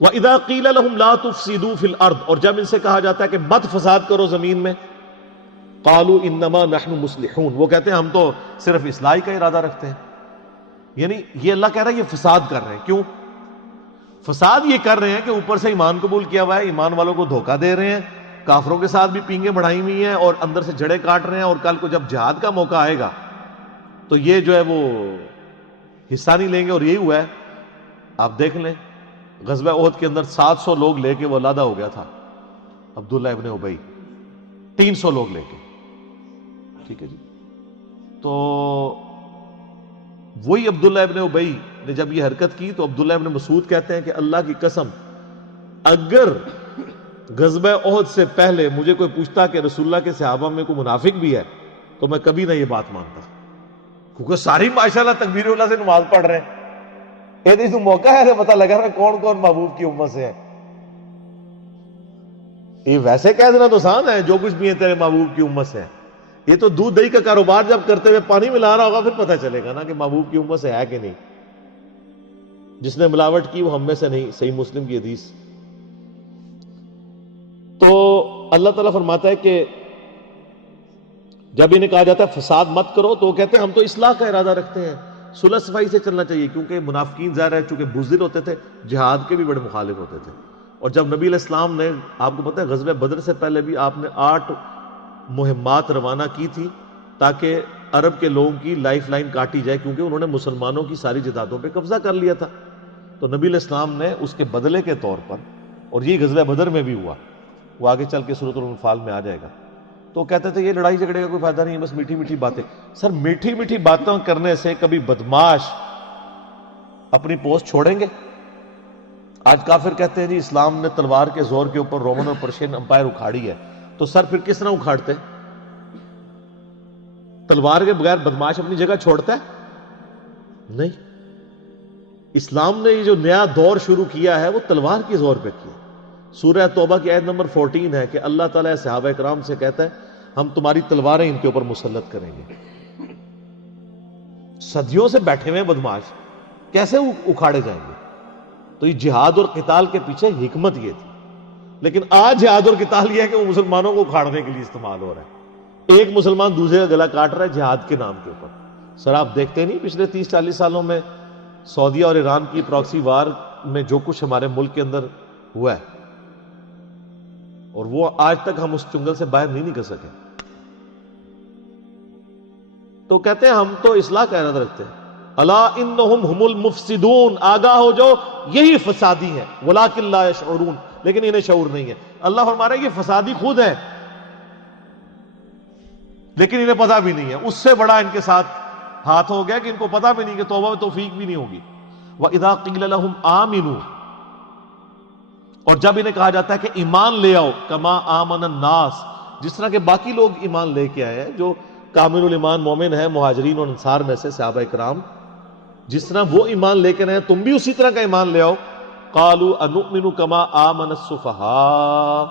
وَإِذَا قِيلَ لَهُمْ لَا تُفْسِدُوا فِي الْأَرْضِ، اور جب ان سے کہا جاتا ہے کہ مت فساد کرو زمین میں، قَالُوا إِنَّمَا نَحْنُ مُصْلِحُونَ، وہ کہتے ہیں ہم تو صرف اصلاح کا ارادہ رکھتے ہیں. یعنی یہ اللہ کہہ رہا ہے یہ فساد کر رہے ہیں. کیوں فساد یہ کر رہے ہیں کہ اوپر سے ایمان قبول کیا ہوا ہے، ایمان والوں کو دھوکہ دے رہے ہیں، کافروں کے ساتھ بھی پینگیں بڑھائی ہوئی ہیں اور اندر سے جڑے کاٹ رہے ہیں، اور کل کو جب جہاد کا موقع آئے گا تو یہ جو ہے وہ حصہ نہیں لیں گے. اور یہی ہوا ہے، آپ دیکھ لیں غزوہ احد کے اندر 700 لوگ لے کے وہ علادہ ہو گیا تھا عبداللہ ابن ابی، 300 لوگ لے کے. ٹھیک ہے جی. تو وہی عبداللہ ابن ابی نے جب یہ حرکت کی تو عبداللہ ابن مسعود کہتے ہیں کہ اللہ کی قسم اگر غزوہ احد سے پہلے مجھے کوئی پوچھتا کہ رسول اللہ کے صحابہ میں کوئی منافق بھی ہے تو میں کبھی نہ یہ بات مانتا، کیونکہ ساری ماشاءاللہ تکبیر اللہ سے نماز پڑھ رہے ہیں. یہ تو موقع ہے پتہ لگا رہا کون کون محبوب کی امت سے ہے. یہ ویسے کہہ دینا تو آسان ہے جو کچھ بھی ہے تیرے محبوب کی امت سے ہے. یہ تو دودھ دہی کا کاروبار جب کرتے ہوئے پانی ملا رہا ہوگا پھر پتہ چلے گا نا کہ محبوب کی امت سے ہے کہ نہیں. جس نے ملاوٹ کی وہ ہم میں سے نہیں. صحیح مسلم کی حدیث. تو اللہ تعالیٰ فرماتا ہے کہ جب انہیں کہا جاتا ہے فساد مت کرو تو وہ کہتے ہیں ہم تو اصلاح کا ارادہ رکھتے ہیں، صلح صفائی سے چلنا چاہیے. کیونکہ منافقین ظاہر ہے چونکہ بزدل ہوتے تھے، جہاد کے بھی بڑے مخالف ہوتے تھے. اور جب نبی علیہ السلام نے، آپ کو پتہ ہے غزوہ بدر سے پہلے بھی آپ نے 8 مہمات روانہ کی تھی تاکہ عرب کے لوگوں کی لائف لائن کاٹی جائے، کیونکہ انہوں نے مسلمانوں کی ساری جائیدادوں پہ قبضہ کر لیا تھا. تو نبی علیہ السلام نے اس کے بدلے کے طور پر، اور یہ غزوہ بدر میں بھی ہوا، وہ آگے چل کے سورۃ الانفال میں آ جائے گا. تو کہتے تھے یہ لڑائی جھگڑے کا کوئی فائدہ نہیں ہے، بس میٹھی میٹھی باتیں. سر میٹھی میٹھی باتیں کرنے سے کبھی بدماش اپنی پوسٹ چھوڑیں گے؟ آج کافر کہتے ہیں جی اسلام نے تلوار کے زور کے اوپر رومن اور پرشین امپائر اکھاڑی ہے. تو سر پھر کس طرح اکھاڑتے؟ تلوار کے بغیر بدماش اپنی جگہ چھوڑتا ہے؟ نہیں. اسلام نے یہ جو نیا دور شروع کیا ہے وہ تلوار کے زور پہ کیا. سورہ توبہ کی آیت نمبر 14 ہے کہ اللہ تعالیٰ صحابہ کرام سے کہتا ہے ہم تمہاری تلواریں ان کے اوپر مسلط کریں گے. صدیوں سے بیٹھے ہوئے بدماش کیسے اکھاڑے جائیں گے؟ تو یہ جہاد اور قتال کے پیچھے حکمت یہ تھی. لیکن آج جہاد اور قتال یہ ہے کہ وہ مسلمانوں کو اکھاڑنے کے لیے استعمال ہو رہا ہے. ایک مسلمان دوسرے کا گلا کاٹ رہا ہے جہاد کے نام کے اوپر. سر آپ دیکھتے نہیں پچھلے 30-40 سالوں میں سعودیہ اور ایران کی پراکسی وار میں جو کچھ ہمارے ملک کے اندر ہوا ہے، اور وہ آج تک ہم اس چنگل سے باہر نہیں نکل سکے. تو کہتے ہیں ہم تو اصلاح کا ارادہ رکھتے ہیں. الا انہم هم المفسدون، آگاہ ہو جو یہی فسادی ہیں، ولکن لا یشعرون، لیکن انہیں شعور نہیں ہے. اللہ فرما رہا ہے یہ فسادی خود ہے لیکن انہیں پتہ بھی نہیں ہے. اس سے بڑا ان کے ساتھ ہاتھ ہو گیا کہ ان کو پتہ بھی نہیں کہ توبہ و توفیق بھی نہیں ہوگی. وَإِذَا قِيلَ لَهُمْ آمِنُوا، اور جب انہیں کہا جاتا ہے کہ ایمان لے آؤ، کما آمن الناس، جس طرح کہ باقی لوگ ایمان لے کے آئے ہیں جو کامل الایمان مومن ہیں مہاجرین اور انصار میں سے صحابہ کرام، جس طرح وہ ایمان لے کے آئے تم بھی اسی طرح کا ایمان لے آؤ. قالوا انؤمن کما آمن السفہاء،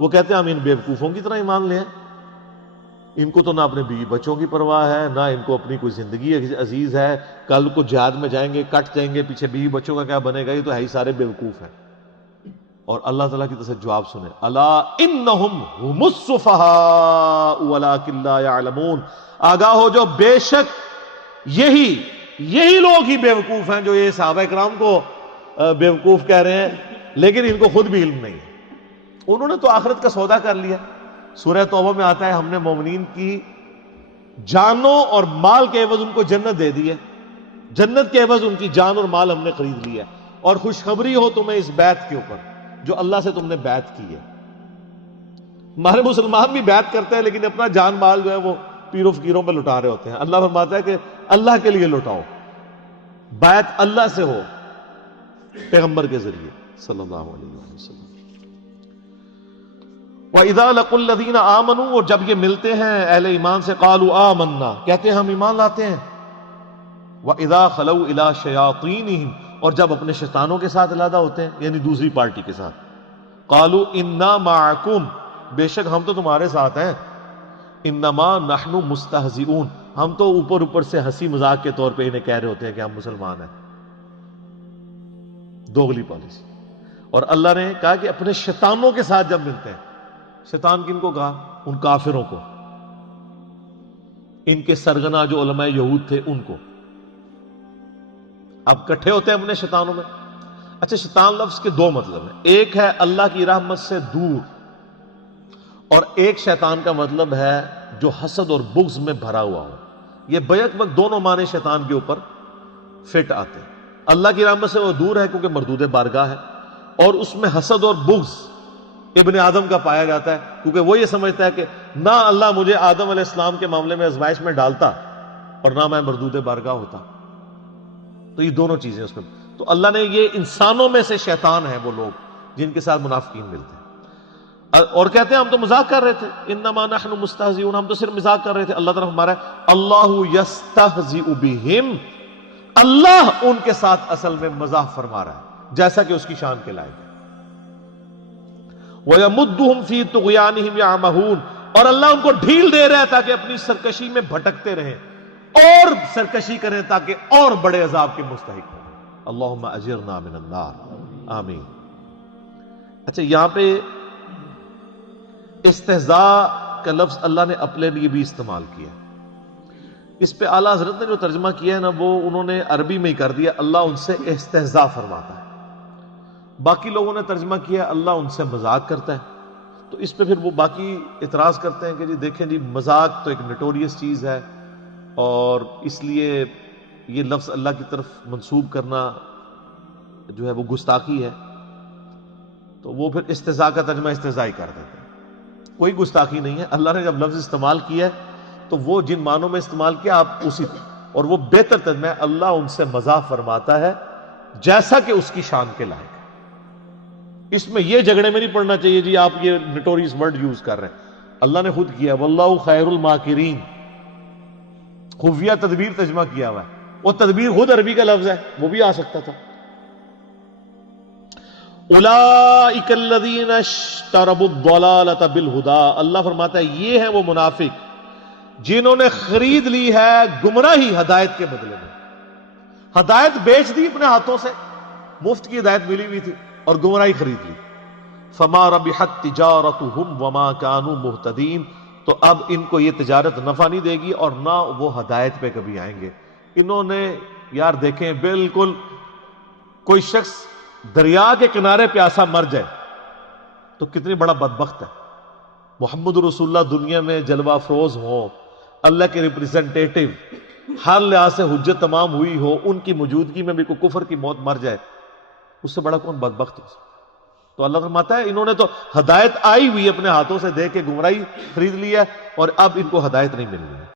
وہ کہتے ہیں ہم ان بیوقوفوں کی طرح ایمان لے آئیں. ان کو تو نہ اپنے بیوی بچوں کی پرواہ ہے، نہ ان کو اپنی کوئی زندگی عزیز ہے. کل کو جہاد میں جائیں گے کٹ جائیں گے، پیچھے بیوی بچوں کا کیا بنے گا؟ یہ تو ہے ہی سارے بیوقوف ہیں. اور اللہ تعالیٰ کی طرف سے جواب سنیں، الا انہم هم السفہاء ولکن لا یعلمون، آگاہ ہو جو بے شک یہی لوگ ہی بیوقوف ہیں جو یہ صحابہ کرام کو بیوقوف کہہ رہے ہیں، لیکن ان کو خود بھی علم نہیں ہے. انہوں نے تو آخرت کا سودا کر لیا. سورہ توبہ میں آتا ہے ہم نے مومنین کی جانوں اور مال کے عوض ان کو جنت دے دی ہے، جنت کے عوض ان کی جان اور مال ہم نے خرید لیا. اور خوشخبری ہو تمہیں اس بیعت کے اوپر جو اللہ سے تم نے بیعت کی ہے. ہمارے مسلمان بھی بیعت کرتے ہیں لیکن اپنا جان مال جو ہے وہ پیروں فقیروں پہ لٹا رہے ہوتے ہیں. اللہ فرماتا ہے کہ اللہ کے لیے لٹاؤ، بیعت اللہ سے ہو پیغمبر کے ذریعے صلی اللہ علیہ وسلم. وَإِذَا لَقُوا الَّذِينَ آمَنُوا، اور جب یہ ملتے ہیں اہل ایمان سے، قَالُوا آمَنَّا، کہتے ہیں ہم ایمان لاتے ہیں. وَإِذَا خَلَوْا إِلَىٰ شَيَاطِينِهِمْ، اور جب اپنے شیطانوں کے ساتھ علیحدہ ہوتے ہیں یعنی دوسری پارٹی کے ساتھ، قَالُوا إِنَّا مَعَكُمْ، بے شک ہم تو تمہارے ساتھ ہیں. إِنَّمَا نَحْنُ مُسْتَهْزِئُونَ، ہم تو اوپر سے ہنسی مذاق کے طور پہ انہیں کہہ رہے ہوتے ہیں کہ ہم مسلمان ہیں. دوغلی پالیسی. اور اللہ نے کہا کہ اپنے شیطانوں کے ساتھ جب ملتے ہیں، شیطان کن کو کہا؟ ان کافروں کو، ان کے سرگنا جو علماء یہود تھے ان کو. اب کٹھے ہوتے ہیں اپنے شیطانوں میں. اچھا، شیطان لفظ کے دو مطلب ہیں، ایک ہے اللہ کی رحمت سے دور، اور ایک شیطان کا مطلب ہے جو حسد اور بغض میں بھرا ہوا ہو. یہ بیک وقت دونوں معنی شیطان کے اوپر فٹ آتے ہیں. اللہ کی رحمت سے وہ دور ہے کیونکہ مردود بارگاہ ہے، اور اس میں حسد اور بغض ابن آدم کا پایا جاتا ہے کیونکہ وہ یہ سمجھتا ہے کہ نہ اللہ مجھے آدم علیہ السلام کے معاملے میں آزمائش میں ڈالتا اور نہ میں مردود بارگاہ ہوتا. تو یہ دونوں چیزیں اس میں. تو اللہ نے یہ انسانوں میں سے شیطان ہیں وہ لوگ جن کے ساتھ منافقین ملتے ہیں اور کہتے ہیں ہم تو مذاق کر رہے تھے، انما نحن مستہزئون، ہم تو صرف مذاق کر رہے تھے. اللہ طرف ہمارا ہے اللہ یستہزئ بہم، اللہ ان کے ساتھ اصل میں مزاح فرما رہا ہے جیسا کہ اس کی شان کے لائق ہے. وَيَمُدُّهُمْ فِي طُغْيَانِهِمْ يَعْمَهُونَ، اور اللہ ان کو ڈھیل دے رہا ہے تاکہ اپنی سرکشی میں بھٹکتے رہیں اور سرکشی کریں تاکہ اور بڑے عذاب کے مستحق ہوں. اللہم اجرنا من النار، آمین. اچھا، یہاں پہ استہزاء کا لفظ اللہ نے اپنے لیے بھی استعمال کیا. اس پہ اعلیٰ حضرت نے جو ترجمہ کیا ہے نا وہ انہوں نے عربی میں ہی کر دیا، اللہ ان سے استہزاء فرماتا ہے. باقی لوگوں نے ترجمہ کیا اللہ ان سے مذاق کرتا ہے. تو اس پہ پھر وہ باقی اعتراض کرتے ہیں کہ جی دیکھیں جی مذاق تو ایک نٹوریس چیز ہے اور اس لیے یہ لفظ اللہ کی طرف منسوب کرنا جو ہے وہ گستاخی ہے. تو وہ پھر استہزاء کا ترجمہ استہزاء ہی کر دیتے ہیں. کوئی گستاخی نہیں ہے. اللہ نے جب لفظ استعمال کیا ہے تو وہ جن معنوں میں استعمال کیا آپ اسی، اور وہ بہتر ترجمہ ہے اللہ ان سے مزاح فرماتا ہے جیسا کہ اس کی شان کے لائق ہے. اس میں یہ جھگڑے میں نہیں پڑنا چاہیے جی آپ یہ نٹوریس ورڈ یوز کر رہے ہیں. اللہ نے خود کیا واللہ خیر الماکرین، خفیہ تدبیر ترجمہ کیا ہوا ہے. وہ تدبیر خود عربی کا لفظ ہے، وہ بھی آ سکتا تھا. اولئک الذین اشتروا الضلالۃ بالہدی، اللہ فرماتا ہے یہ ہیں وہ منافق جنہوں نے خرید لی ہے گمراہی ہدایت کے بدلے میں. ہدایت بیچ دی اپنے ہاتھوں سے، مفت کی ہدایت ملی ہوئی تھی اور گمراہی خرید لی. فما ربحت تجارتهم وما كانوا مهتدین، تو اب ان کو یہ تجارت نفع نہیں دے گی اور نہ وہ ہدایت پہ کبھی آئیں گے. انہوں نے یار دیکھیں بالکل کوئی شخص دریا کے کنارے پیاسا مر جائے تو کتنی بڑا بدبخت ہے. محمد رسول اللہ دنیا میں جلوہ افروز ہوں، اللہ کے ریپریزنٹیٹو، ہر لحاظ سے حجت تمام ہوئی ہو، ان کی موجودگی میں بھی کوئی کفر کی موت مر جائے، اس سے بڑا کون بدبخت ہو. تو اللہ فرماتا ہے انہوں نے تو ہدایت آئی ہوئی اپنے ہاتھوں سے دے کے گمراہی خرید لی ہے اور اب ان کو ہدایت نہیں مل رہی ہے.